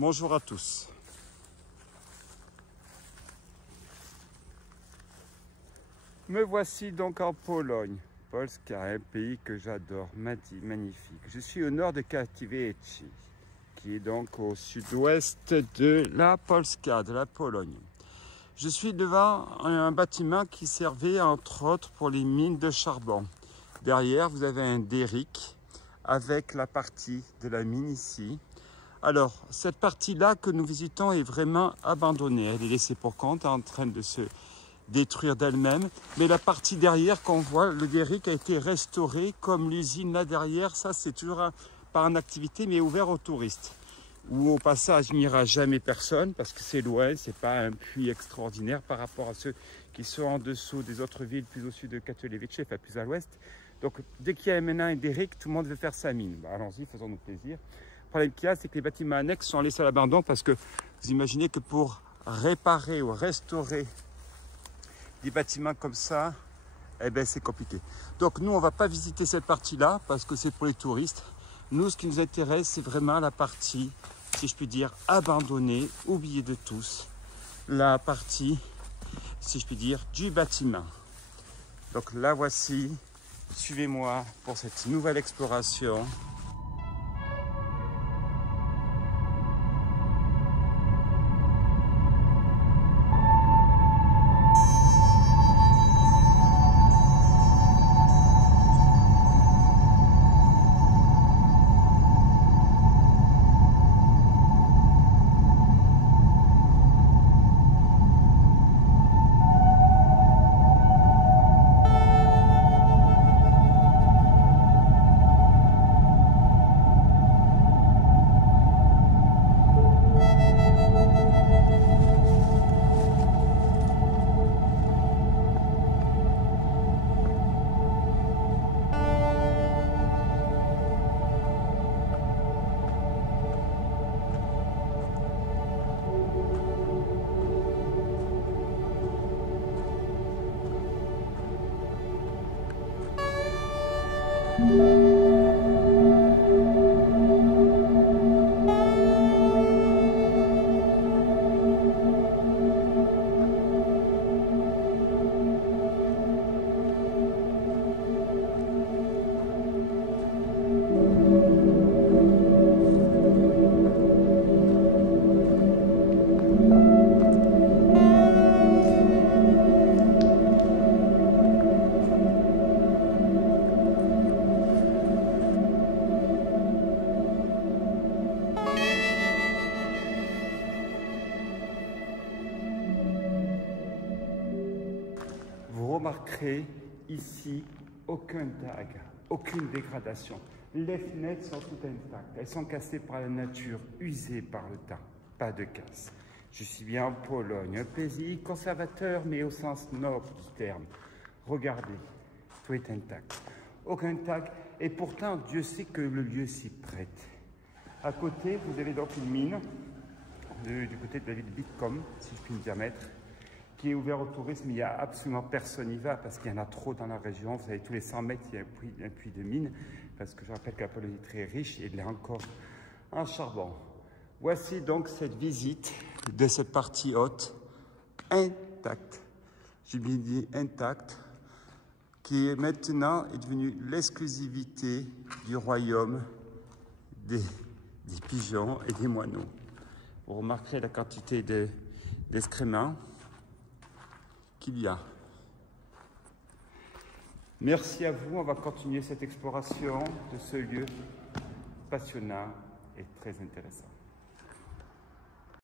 Bonjour à tous. Me voici donc en Pologne. Polska, un pays que j'adore, magnifique. Je suis au nord de Katowice, qui est donc au sud-ouest de la Polska, de la Pologne. Je suis devant un bâtiment qui servait entre autres pour les mines de charbon. Derrière, vous avez un derrick avec la partie de la mine ici. Alors, cette partie-là que nous visitons est vraiment abandonnée. Elle est laissée pour compte, en train de se détruire d'elle-même. Mais la partie derrière qu'on voit, le derrick a été restauré comme l'usine là derrière. Ça, c'est toujours pas en activité, mais ouvert aux touristes. Où au passage, il n'y aura jamais personne parce que c'est loin, c'est pas un puits extraordinaire par rapport à ceux qui sont en dessous des autres villes plus au sud de Katowice, enfin plus à l'ouest. Donc, dès qu'il y a maintenant un derrick, tout le monde veut faire sa mine. Bah, allons-y, faisons-nous plaisir. Le problème qu'il y a, c'est que les bâtiments annexes sont laissés à l'abandon parce que vous imaginez que pour réparer ou restaurer des bâtiments comme ça, eh ben, c'est compliqué. Donc, nous, on ne va pas visiter cette partie-là parce que c'est pour les touristes. Nous, ce qui nous intéresse, c'est vraiment la partie, si je puis dire, abandonnée, oubliée de tous. La partie, si je puis dire, du bâtiment. Donc, la voici. Suivez-moi pour cette nouvelle exploration. Vous remarquerez ici aucun tag, aucune dégradation. Les fenêtres sont toutes intactes. Elles sont cassées par la nature, usées par le temps. Pas de casse. Je suis bien en Pologne, un pays conservateur, mais au sens noble du terme. Regardez, tout est intact. Aucun tag. Et pourtant, Dieu sait que le lieu s'y prête. À côté, vous avez donc une mine, du côté de la ville de Bitkom, si je puis me permettre, qui est ouvert au tourisme. Il n'y a absolument personne n'y va parce qu'il y en a trop dans la région. Vous savez, tous les 100 mètres, il y a un puits de mine, parce que je rappelle que la Pologne est très riche et il est encore en charbon. Voici donc cette visite de cette partie haute intacte. J'ai bien dit intacte, qui est maintenant devenue l'exclusivité du royaume des pigeons et des moineaux. Vous remarquerez la quantité d'excréments qu'il y a. Merci à vous, on va continuer cette exploration de ce lieu passionnant et très intéressant.